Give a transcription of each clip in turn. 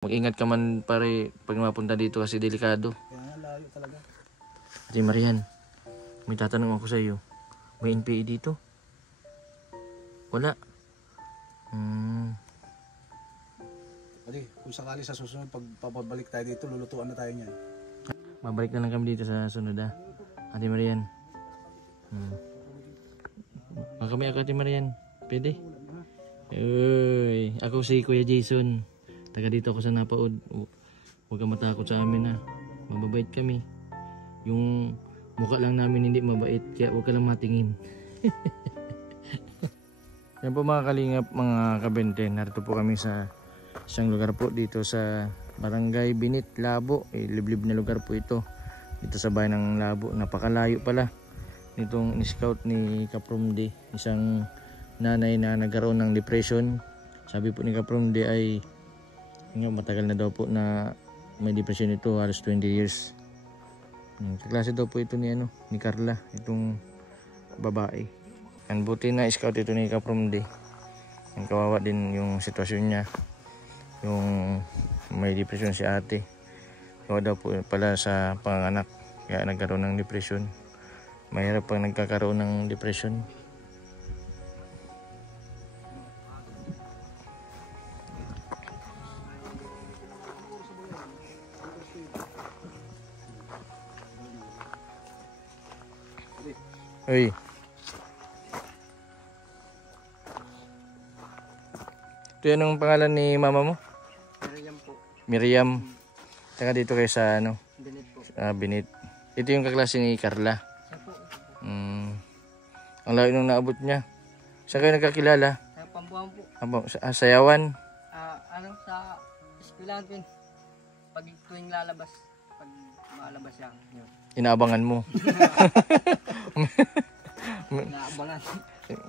Mag-ingat ka man pare pag mapunta dito kasi delikado. Kaya layo talaga. Ate Marian, may tatanong ako sa iyo. May NPA dito? Wala. Pwede, kung sakali sa susunod pag papabalik tayo dito, lulutuan na tayo niyan. Mabalik na lang kami dito sa sunod Ate Marian. Kami ako Ate Marian. Pwede? Uy, ako si Kuya Jason. Taga dito ako sa Napaod. Huwag kang matakot sa amin Mababait kami. Yung mukha lang namin hindi mabait, kaya huwag ka lang matingin. Yan po mga kalingap, mga kabente. Narito po kami sa isang lugar po dito sa Barangay Binit, Labo. Liblib na lugar po ito. Dito sa bayan ng Labo. Napakalayo pala nitong in-scout ni Kapromde. Isang nanay na nagkaroon ng depression. Sabi po ni Kapromde ay matagal na daw po na may depression ito, halos 20 years. Kaklase daw po ito ni Carla, itong babae. Ang buti na scout ito ni Kapromde. Ang kawawa din yung sitwasyon niya. Yung may depression si ate. Kawawa daw po pala sa panganak, kaya nagkaroon ng depression. Mahirap pang nagkakaroon ng depression. Uy. Ito yan ang pangalan ni mama mo? Miriam po. Miriam. Taka dito kayo sa Binit po. Binit. Ito yung kaklase ni Carla. Ang layo nung naabot niya. Saan kayo nagkakilala? Sa Pambuhan po. Sayawan? Sa eskwelahan ko yun. Pag tuwing lalabas. Pag malabas siya. Yun. Inaabangan mo. Naabangan.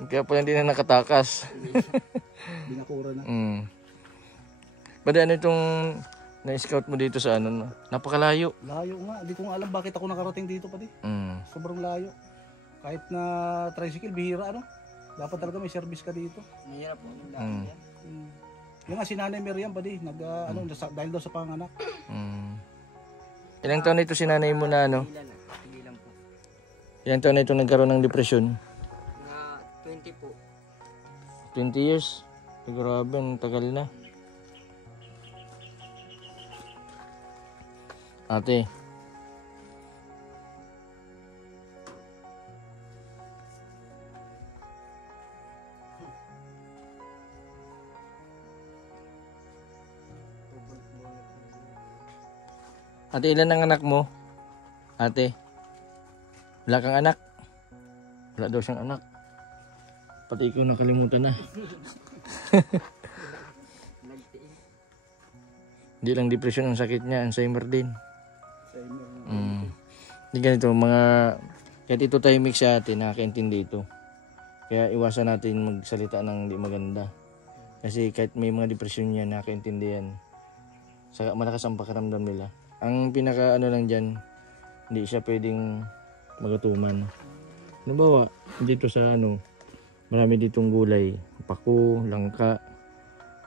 Kaya pala hindi na nakatakas. Binakura na. Bada ano itong na-scout mo dito sa napakalayo. Layo nga, hindi ko nga alam bakit ako nakarating dito pati. Sobrang layo. Kahit na tricycle, bihira dapat talaga may service ka dito. Mahirap po yung daan yan. Yung nga si Nanay Miriam pati, dahil daw sa panganak. Ilang taon na ito si nanay mo na Tigilan po. Ilang taon na ito nagkaroon ng depression? Mga 20 po. 20 years? Grabe, ang tagal na. Ate. Ate, ilan ang anak mo? Ate. Wala kang anak? Wala daw siyang anak. Pati ikaw nakalimutan na. Hindi lang depression ang sakit niya, Alzheimer din. Hindi ganito, kahit ito tayo mix sa atin, nakakaintindi ito. Kaya iwasan natin magsalita ng hindi maganda. Kasi kahit may mga depression niya, nakakaintindi yan. Saka malakas ang pakiramdam nila. Ang pinaka lang dyan, hindi siya pwedeng magatuman. Nabawa, dito sa marami ditong gulay. Pako, langka.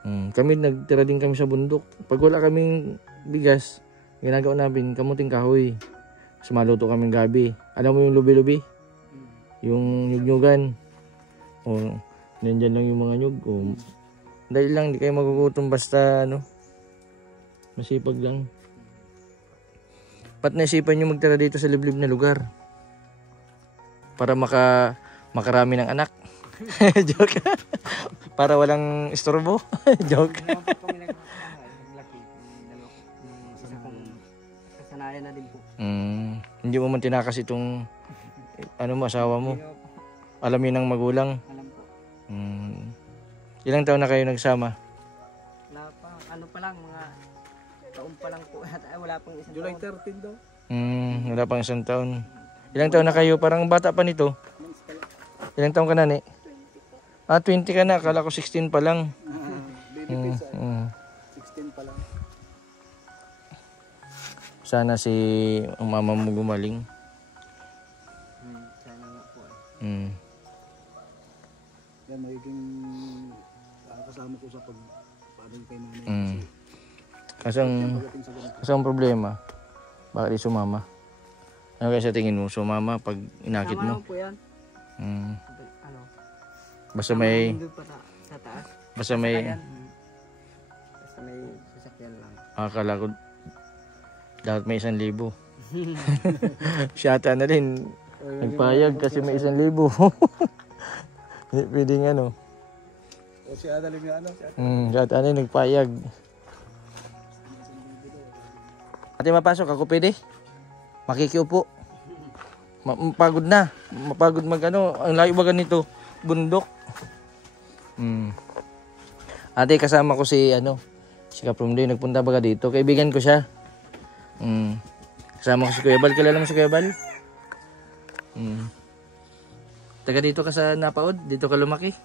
Kami nagtira din kami sa bundok. Pag wala kaming bigas, ginagawa namin kamuting kahoy. Maluto kaming gabi. Alam mo yung lubi-lubi? Yung nyug-nyugan. Nandyan lang yung mga nyug. Dahil lang, di kayo magugutom basta masipag lang. Ba't naisipan nyo magtira dito sa liblib na lugar? Para makarami ng anak? Joke. Para walang istorbo? Joke. Kasanayan na din po. Hindi mo man tinakas itong asawa mo? Alam yun ng magulang? Alam po. Ilang taon na kayo nagsama? Wala pa. Pa lang, mga taon pa lang po. Wala pang isang July taon. 13 daw. Wala pang isang taon. Ilang taon na kayo? Parang bata pa nito. Ilang taon ka na, ni? 20 ka na. Akala ko 16 pa lang. Baby face 16 pa lang. Sana si mama mo gumaling. Sana nga po. Yan, magiging kasama ko sa paano kay nanay. Kasang, Pagdating sa ganito. kasang problema. Bakit di sumama? Ano kaya sa tingin mo? Sumama pag inakit Tama mo? naman po yan. Hmm. Ano, Basta may, doon pa sa taas. basta may, Ayan. Basta may sasakyan lang. akala ko dapat may 1,000. Siyata na rin. Nagpayag kasi may 1,000. Hindi pwedeng ano. O si Adalim yung ano, si Adalim. Siyata na rin nagpayag. Ate, mapasok ako pwede? Makikiupo. Mapagod na. Mapagod mag ano. Ang layo ba ganito? Bundok. Ate, kasama ko si ano. Si Kapromday. Nagpunta baga dito. Kaibigan ko siya. Kasama ko si Kuya Bal. Kilala mo si Kuya Bal? Taga dito ka sa Napaod? Dito ka lumaki?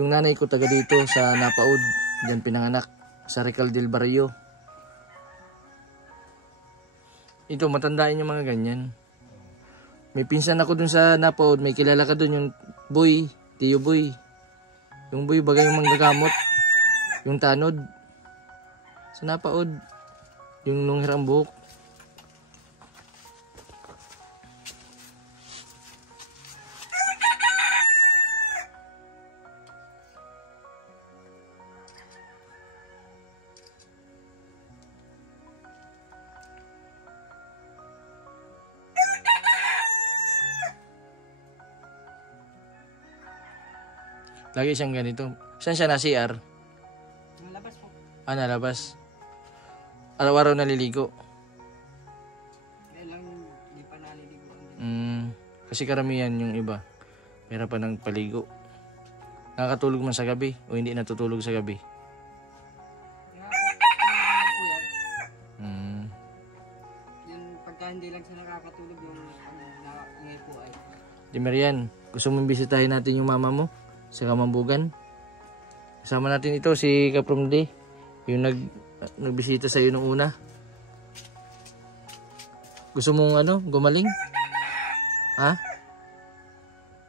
Yung nanay ko taga dito sa Napaod. Diyan pinanganak. Sa Recal del Barrio. Ito, matandaan yung mga ganyan. May pinsan ako dun sa Napaod. May kilala ka dun yung Boy. Tiyo Boy. Yung Boy bagay yung manggagamot. Yung tanod. Sa Napaod. Yung nung hirang buhok. Lagi siyang ganito. Saan siya na CR? Nalabas po. Nalabas. Araw-araw naliligo. Kaya lang hindi pa naliligo. Kasi karamihan yung iba. Meron pa ng paligo. Nakakatulog man sa gabi o hindi natutulog sa gabi. Kaya po yan. Yung pagka hindi lang siya nakakatulog yung ingay po ay. Di Marian, gusto mong bisitahin natin yung mama mo sa Kamambugan? Kasama natin ito si Kapromday. Yung nagbisita sa iyo nung una. Gusto mong ano, gumaling? Ha?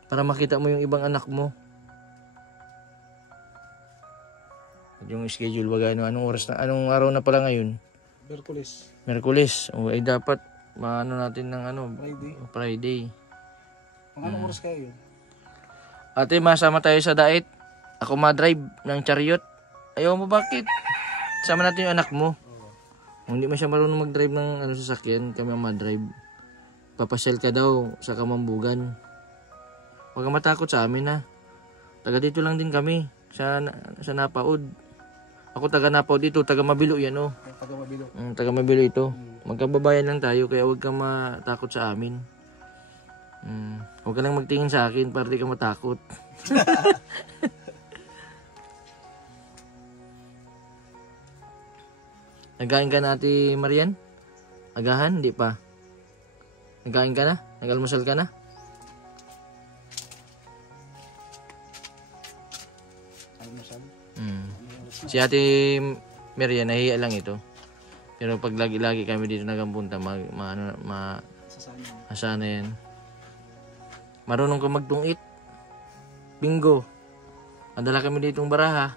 Para makita mo yung ibang anak mo. Yung schedule baga ano, anong oras na, anong araw na pala ngayon? Merkulis. Merkulis. O ay dapat maano natin ng ano, Friday. Anong oras kayo yun? Ate, masama tayo sa diet. Ako ma-drive ng chariot. Ayaw mo bakit? Sama natin yung anak mo. Hindi man siya marunong mag-drive ng ano, sasakyan, kami ang ma-drive. Papasyal ka daw sa Kamambugan. Huwag kang matakot sa amin ha. Taga dito lang din kami. Sa Napaod. Ako taga Napaod dito. Taga Mabilo yan oh. Taga Mabilo. Taga Mabilo ito. Magkababayan lang tayo. Kaya huwag kang matakot sa amin. Huwag ka lang magtingin sa akin para di ka matakot. Nagain ka na, Ate Marian? Agahan? Hindi pa. Nagain ka na? Nag-almusal ka na? Almusal. Si Ate Marian, nahiya lang ito. Pero pag lagi-lagi kami dito nagampunta, asana yan. Marunong ka magtungit. Bingo. Madala kami ditong baraha.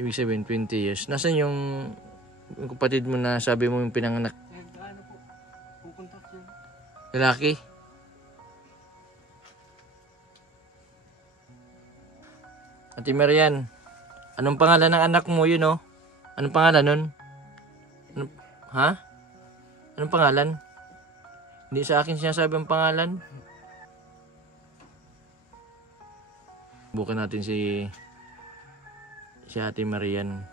Ibig sabihin, 20 years. Nasaan yung kapatid mo na sabi mo yung pinanganak? Ano po? Pupunta siya. Lalaki? Ate Marian, anong pangalan ng anak mo yun oh? Anong pangalan nun? Ha? Anong pangalan? Hindi sa akin sinasabi ang pangalan. Bukan natin si Ate Marian.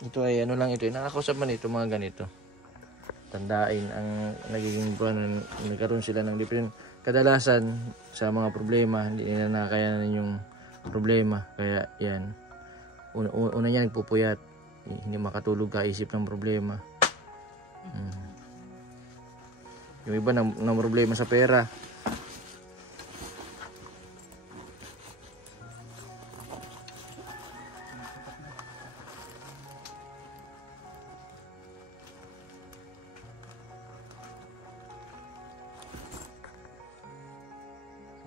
Ito ay ano lang ito. Nakakausap man ito mga ganito. Tandain ang nagiging buwan. Nagkaroon sila ng depression. Kadalasan sa mga problema, hindi nila nakakayanan yung problema. Kaya yan. Una niya nagpupuyat. Hindi makatulog kaisip ng problema. Yung iba na problema sa pera.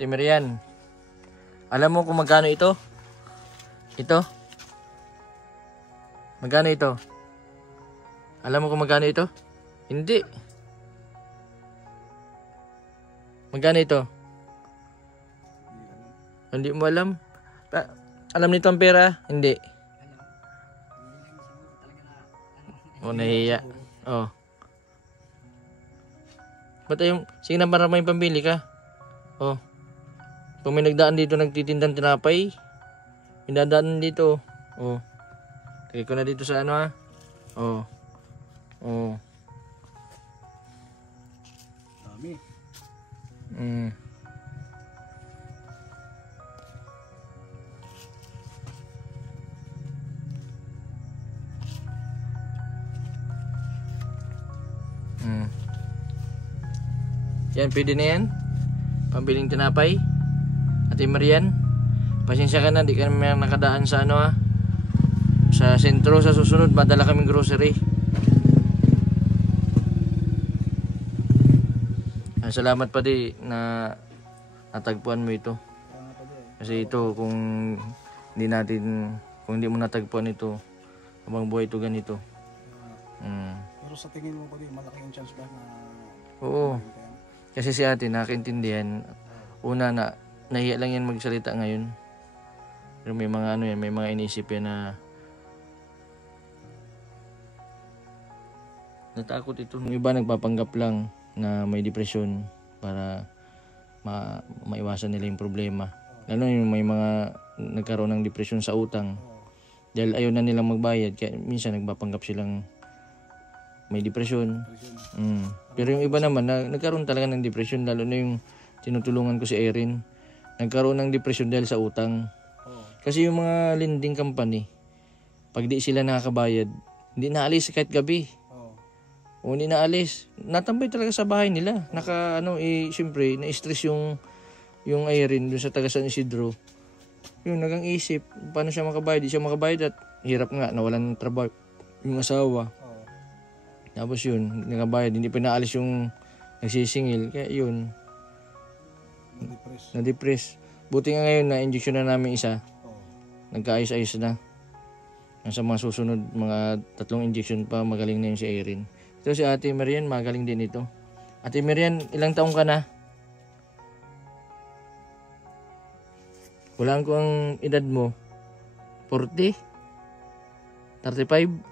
Ate Marian, alam mo kung magkano ito? Ito? Magkano ito? Alam mo kung magkano ito? Hindi. Magkano ito? Hindi mo alam? Alam nito ang pera? Hindi. Oh, nahiya. Oh. Ba't yung, sige na para may pambili ka. Oh. Kung may nagdaan dito nagtitindang tinapay, may dadaan dito. Oh. Lagay ko na dito sa ano ha. Oh. Oh. Dami. Yan, pwede na yan. Pambiling tinapay. Ate Marian, pasensya ka na, di ka naman nakadaan sa ano ha. Sa sentro, sa susunod, madala kaming grocery. Salamat pa di na natagpuan mo ito. Kasi ito, kung hindi mo natagpuan ito, habang buhay ito ganito. Pero sa tingin mo pa din, malaki yung chance ba na... Oo. Kasi si ate nakaintindihan. Una na, nahiya lang yan magsalita ngayon. Pero may mga ano yan, may mga inisip yan na natakot ito. Yung iba nagpapanggap lang na may depression para maiwasan nila yung problema. Lalo yung may mga nagkaroon ng depression sa utang. Dahil ayaw na nilang magbayad, kaya minsan nagpapanggap silang may depression. Pero yung iba naman, nagkaroon talaga ng depression, lalo na yung tinutulungan ko si Erin. Nagkaroon ng depression dahil sa utang. Kasi yung mga lending company, pag di sila nakakabayad, hindi naalis kahit gabi. O hindi naalis. Natambay talaga sa bahay nila. Siyempre, na-stress yung Erin dun sa taga San Isidro. Yung nagang isip, paano siya makabayad? Di siya makabayad at hirap nga, nawalan ng trabaho yung asawa. Tapos yun, nakabayad, hindi pa naalis yung nagsisingil. Kaya yun, na-depress. Buti nga ngayon na injection na namin isa. Nagkaayos-ayos na. Sa mga susunod, mga 3 injection pa, magaling na yung si Erin. Ito si Ate Marian, magaling din ito. Ate Marian, ilang taong ka na? Walaan ko ang edad mo. 40? 35?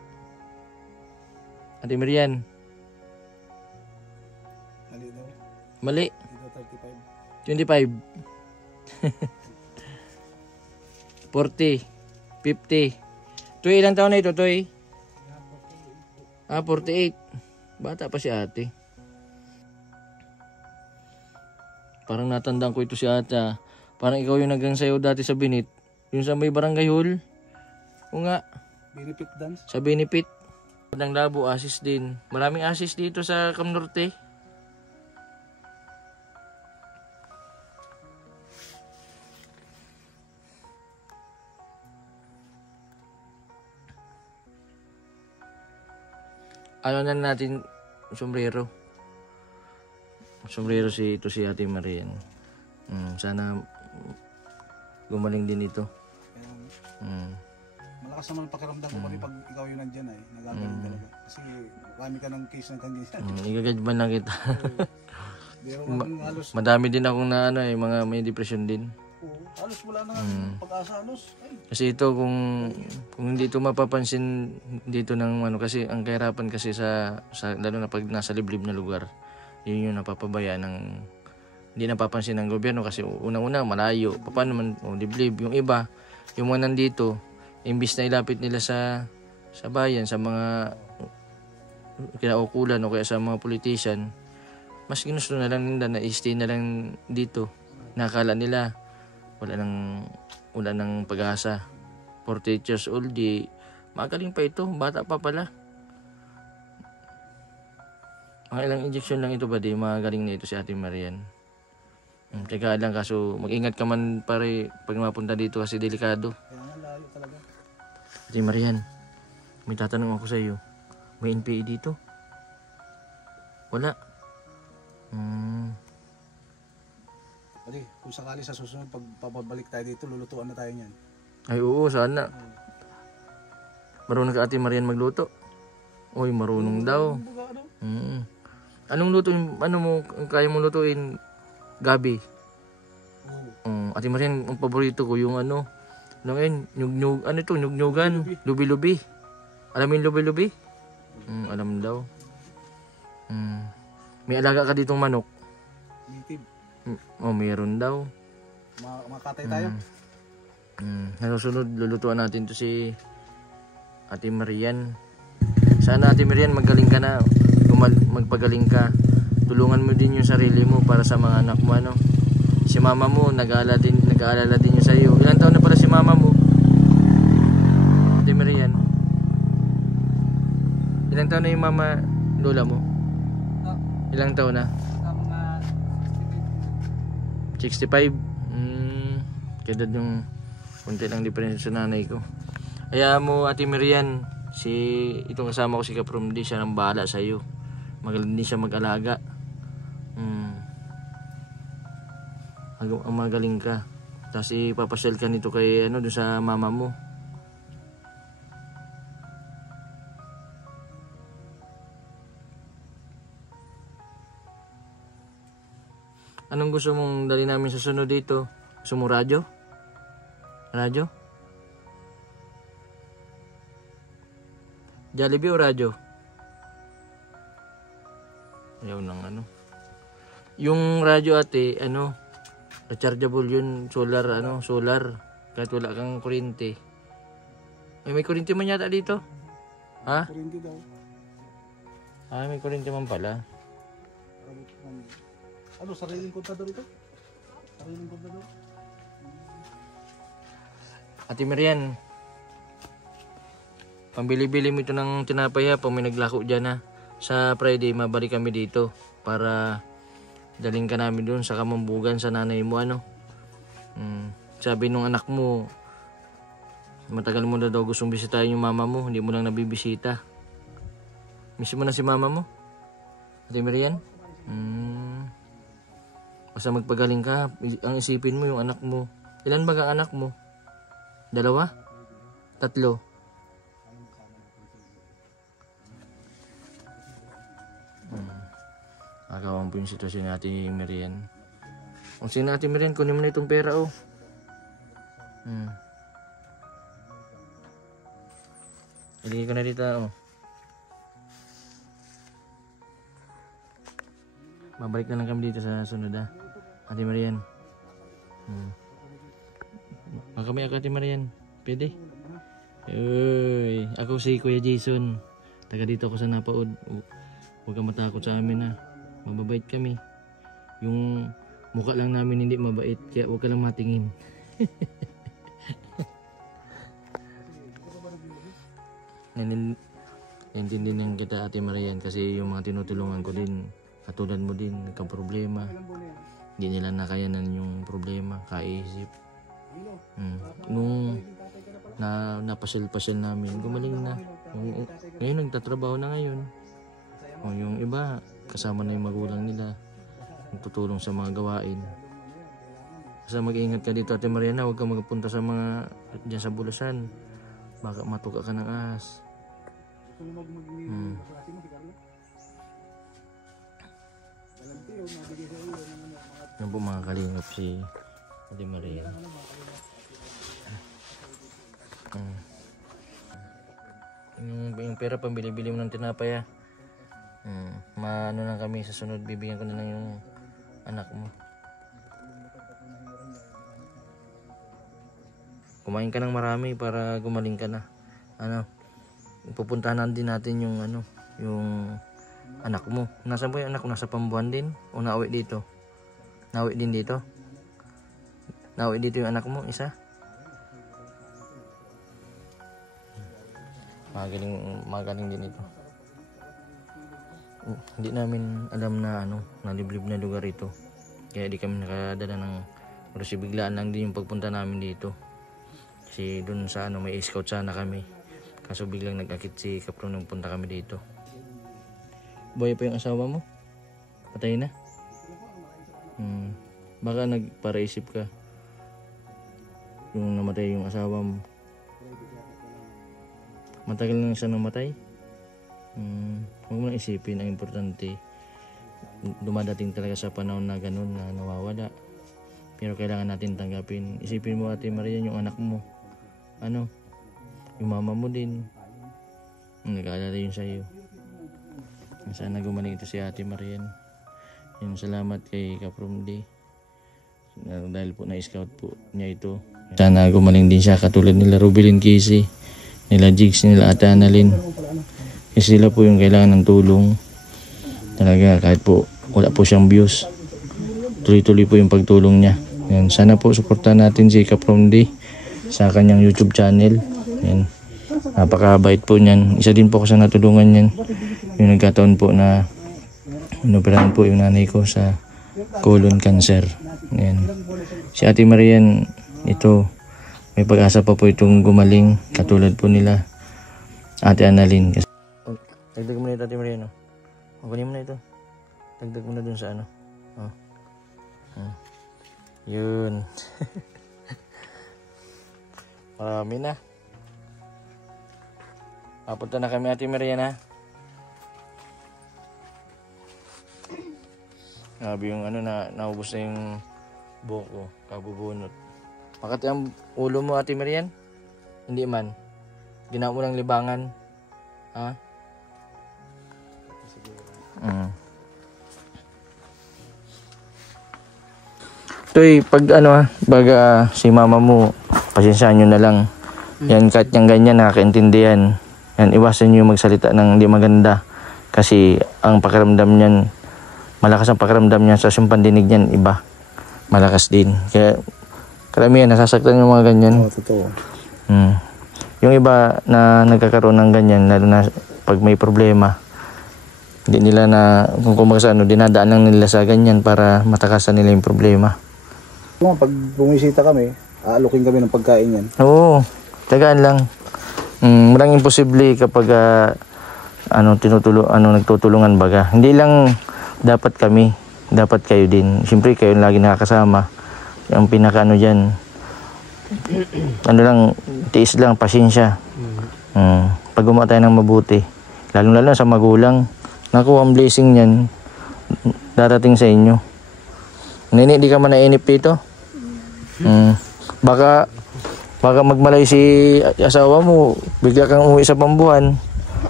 Ate Marian. Mali daw. Mali. Dito 25. 40. 50. Toy, ilang taon na ito, Toy? 48. Bata pa si ate. Parang natandaan ko ito si ate. Parang ikaw yung nagang sayo dati sa Binit. Yung sa may barangay hall. O nga. Benefit dance. Sa Benefit. Padang Labo, assist din. Maraming assist dito sa Cam Norte. Ano na natin, sombrero. Sombrero si Ate Marian. Sana gumaling din ito. Malakas naman ang pakiramdam ko pag ikaw yung nandyan ay nagagaling talaga. Kasi marami ka ng case ng ganyan. Igagajban lang kita. Pero halos... Madami din akong na mga may depression din. Halos wala na pag-asa halos. Kasi ito kung hindi ito mapapansin dito ng kasi ang kahirapan kasi sa lalo na pag nasa liblib na lugar. Yun yung napapabaya ng hindi napapansin ng gobyerno kasi unang-una malayo. Paano man liblib yung iba, yung mga nandito imbis na ilapit nila sa bayan, sa mga kinaukulan o kaya sa mga politician, mas ginusto na lang nila na i-stay na lang dito. Nakala nila wala nang pag-asa. 48 years old, magaling pa ito, bata pa pala. Mga ilang injection lang ito ba magaling na ito si Ate Marian. Teka lang, kaso mag-ingat ka man pare pag mapunta dito kasi delikado. Kaya nga layo talaga. Ate Marian, may tatanong ako sa iyo. May NPA dito? Wala. Pati kung sakali sa susunod pag papabalik tayo dito, lulutuan na tayo niyan. Ay oo, sana. Marunong ka Ate Marian magluto? Uy, marunong daw. Kumbaga, ano? Anong luto yung, ano mo, ang kaya mong lutuin? Gabi. Oo. Ate Marian, ang paborito ko yung ano yun, ano ito, nyugnyugan, lubi-lubi. Alam mo yung lubi-lubi? Alam daw. May alaga ka ditong manok? Native. Meron daw. Makatay tayo. Nasusunod, lulutuan natin to si Ate Marian. Sana Ate Marian, magaling ka na. Magpagaling ka. Tulungan mo din yung sarili mo para sa mga anak mo, ano. Si mama mo, nag-aalala din yung sa'yo. Ilang taon na pala si mama mo? Ate Marian. Ilang taon na yung mama, lola mo? Ilang taon na? Mga 65. Kaya yung konti lang diferensya sa nanay ko. Kaya mo Ate Marian, itong kasama ko si Kaprom D, siya nang bahala sa iyo. Magaling din siya mag-alaga. Magaling ka. Tapos ipapasyal ka nito kay doon sa mama mo. Anong gusto mong dali namin sa sunod dito? Gusto mo radyo? Radyo? Jollibee o radyo? Ayaw ng ano. Yung radyo ate, rechargeable yun, solar. Kahit wala kang kuryente. May kuryente man yata dito? Ha? Kuryente daw. May kuryente man pala. Sariling kontador ito? Sariling kontador? Ate Marian, pambili-bili mo ito ng tinapay pag may naglako dyan ha. Sa Friday, mabalik kami dito para daling ka namin doon sa Kamambugan sa nanay mo, Sabi nung anak mo, matagal mo na daw gustong bisitahin yung mama mo, hindi mo lang nabibisita. Miss mo na si mama mo? Ate Marian? Basta magpagaling ka, ang isipin mo yung anak mo. Ilan ba ang anak mo? 2? 3? Agawang po yung sitwasyon ni Ate Marian. Kung sino Ate Marian, kunin mo na itong pera Iligay ko na dito Babalik na lang kami dito sa sunod Ate Marian. Kami ako Ate Marian. Pwede? Uy, ako si Kuya Jason. Taga dito ako sa Napaod. Huwag kang matakot sa amin Mababait kami. Yung mukha lang namin hindi mabait. Kaya huwag ka lang matingin. Naintindihan kita Ate Marian kasi yung mga tinutulungan ko din katulad mo din nagka-problema. Hindi nila nakayanan yung problema, kaisip. Nung napasyal-pasyal namin, gumaling na. Ngayon nagtatrabaho na ngayon. Yung iba, kasama na yung magulang nila. Tutulong sa mga gawain. Basta mag-iingat ka dito Ate Mariana, huwag kang magpunta sa mga dyan sa Bulasan. Baka matuka ka ng ahas. Yan po mga kalingap si Ate Maria. Yung pera pambili-bili mo ng tinapay maano na kami sa sunod, bibigyan ko na lang yung anak mo. Kumain ka ng marami para gumaling ka na. Pupuntahan din natin yung yung anak mo. Nasaan po yung anak mo? Nasa Pambuan din? O nauwi dito? Nauwi din dito? Nauwi dito yung anak mo? Isa? Magaling din ito. Hindi namin alam na naliblib na lugar ito. Kaya di kami nakadala ng kasi biglaan lang din yung pagpunta namin dito. Kasi dun sa may scout sana kami. Kaso biglang nag-akit si Kapro nung punta kami dito. Buhay pa yung asawa mo? Patay na? Baka nagparaisip ka. Yung namatay yung asawa mo. Matagal na siya namatay? Huwag mo na isipin. Ang importante, dumadating talaga sa panahon na ganun na nawawala. Pero kailangan natin tanggapin. Isipin mo, Ate Marian, yung anak mo. Ano? Yung mama mo din. Nag-aalala yun sa'yo. Sana gumaling ito si Ate Marian. Yung salamat kay Kaprom D. Dahil po na-scout po niya ito. Sana gumaling din siya katulad nila Rubilin Casey, nila Jigs, nila Ate Annalyn. Kasi sila po yung kailangan ng tulong. Talaga kahit po wala po siyang views, tuloy-tuloy po yung pagtulong niya. Yan. Sana po suportahan natin si Kaprom D sa kanyang YouTube channel. Yan. Napakabait po niyan. Isa din po ako sa natulungan niyan. Yung nagkataon po na inoperahan po yung nanay ko sa colon cancer. Yan. Si Ate Marian, ito, may pag-asa pa po itong gumaling katulad po nila Ate Annalyn. Dagdag mo na ito, Ate Marian. Kunin mo na ito. Dagdag mo na dun sa ano. Yun. Marami na. Papunta na kami, Ate Marian, ha. Grabe yung ano na naubos na yung buhok ko, kabubunot. Makati ang ulo mo, Ate Marian? Hindi man. Ginawa mo ng libangan. Ha? Toy, pag ano pag si mama mo, pasensyaan nyo na lang. Yan, kahit yung ganyan, nakakaintindihan. Yan, iwasan nyo magsalita ng hindi maganda. Kasi ang pakiramdam niyan, malakas ang pakiramdam niya sa pandinig niyan, iba. Malakas din. Kaya karamihan nasasaktan yung mga ganyan. Oo, totoo. Yung iba na nagkakaroon ng ganyan, lalo na pag may problema, hindi nila na, kung kumbaga sa ano, dinadaan lang nila sa ganyan para matakasan nila yung problema. Pag bumisita kami, aalukin kami ng pagkain yan. Oo, tagaan lang. Walang imposible kapag nagtutulungan baga. Hindi lang dapat kami, dapat kayo din. Siyempre kayo lagi nakakasama. Ang pinakaano dyan, ano lang, tiis lang, pasensya. Pag gumawa tayo ng mabuti, lalo sa magulang, naku, ang blessing niyan darating sa inyo. Nini, di ka man nainip dito? Baka magmalay si asawa mo, bigla kang umuwi sa pambuhan,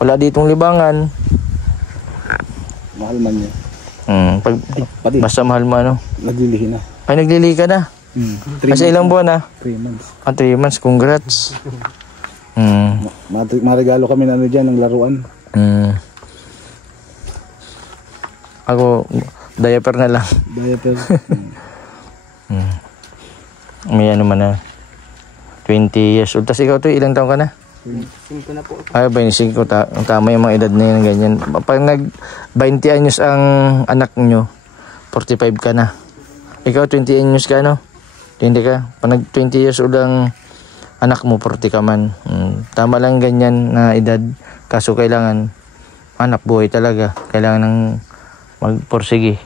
wala ditong libangan. Mahal man niya. Basta mahal mo, ano? Naglilihi na. Ay, naglilihi ka na? Kasi ilang buwan na? 3 months. 3 months, congrats. Maregalo kami na ano dyan, ng laruan. Ako, diaper na lang. Diaper. May ano man na, 20 years old. Tapos ikaw to, ilang taon ka na? 5 na po. Ay, 25. Tama yung mga edad na yun, ganyan. Pag nag-20 anyos ang anak nyo, 45 ka na. Ikaw, 20 anyos ka, no? 20 ka. Pag nag-20 years old ang anak mo, 40 ka man. Tama lang ganyan na edad. Kaso kailangan, anak buhay talaga. Kailangan ng magporsige.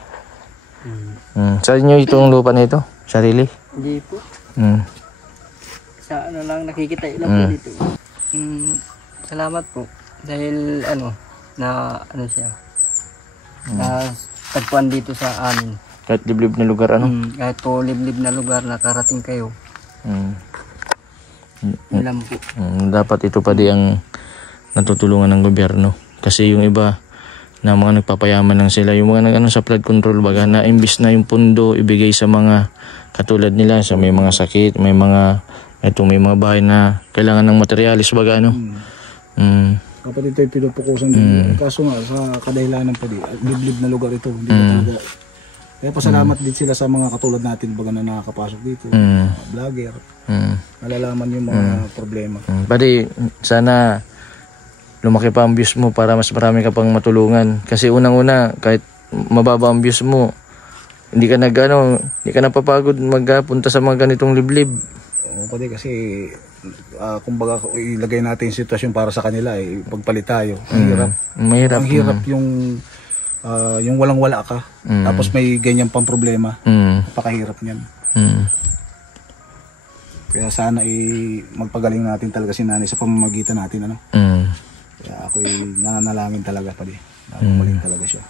Sa inyo itong lupa na ito? Sarili? Hindi po. Sa ano lang, nakikita lang po dito. Salamat po. Dahil na siya. Na tagpuan dito sa amin. Kahit liblib na lugar, ano? Kahit po liblib na lugar, nakarating kayo. Yun lang po. Dapat ito pa di ang natutulungan ng gobyerno. Kasi yung iba na mga nagpapayaman lang sila, yung mga sa flood control baga, na imbis na yung pundo ibigay sa mga katulad nila, sa may mga sakit, may mga bahay na kailangan ng materialis baga, ano? Kapag ito ay pinupukusan din. Kaso nga, sa kadahilanan pa di, liblib na lugar ito. Hindi talaga. Kaya pasalamat din sila sa mga katulad natin baga na nakakapasok dito. Vlogger. Malalaman yung mga problema. Pwede, sana lumaki pa ang views mo para mas marami ka pang matulungan. Kasi unang-una, kahit mababa ang views mo, hindi ka napapagod magpunta sa mga ganitong liblib. Oo, pwede kasi kumbaga ilagay natin yung sitwasyon para sa kanila, pagpalit tayo. Ang hirap. Mahirap. Ang hirap yung yung walang-wala ka, tapos may ganyan pang problema, napakahirap niyan. Kaya sana magpagaling natin talaga si nanay sa pamamagitan natin, ano. Kaya ako'y nananalangin talaga pa din. Magaling talaga siya.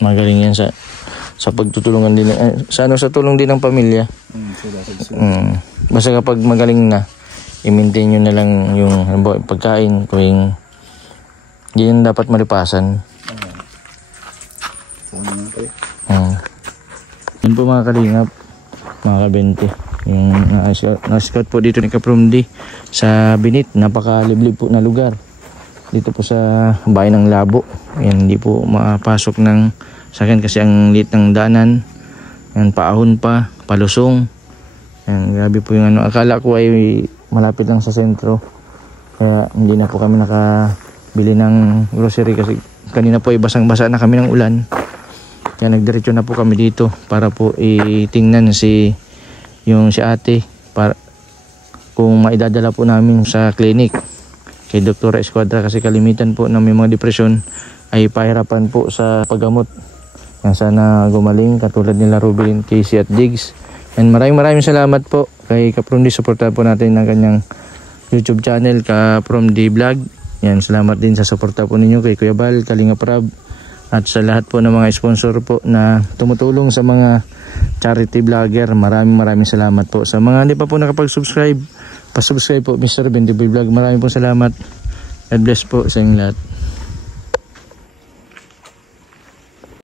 Magaling yan sa pagtutulungan din, sa tulong din ng pamilya. Basta kapag magaling na, i-maintain nyo na lang yung pagkain, kung hindi yan dapat malipasan. Yan po mga kalingap, mga kabente, yung na-scout po dito ni Kapromdi sa Binit, napakaliblib po na lugar dito po sa bayan ng Labo. Yan, hindi po mapasok ng sakyan kasi ang liit ng daanan. Yan, paahon pa, palusong. Yan, grabe po yung akala ko ay malapit lang sa sentro, kaya hindi na po kami nakabili ng grocery kasi kanina po ay basang-basa na kami ng ulan. Kaya nagdiretso na po kami dito para po itingnan si ate para kung maidadala po namin sa clinic kay Dr. Escuadra, kasi kalimitan po na may mga depresyon ay pahirapan po sa paggamot. Yan, sana gumaling katulad nila Ruben, Casey at Diggs. And maraming salamat po kay Kapromdi. Suportahan po natin ng kanyang YouTube channel, Kapromdi Vlog. Yan, salamat din sa suporta po ninyo kay Kuya Bal, Kalinga Prab, at sa lahat po ng mga sponsor po na tumutulong sa mga charity vlogger. Maraming salamat po. Sa mga hindi pa po nakapag-subscribe, pa-subscribe po Mr. Bendiboy Vlog. Maraming po salamat. God bless po sa inyong lahat.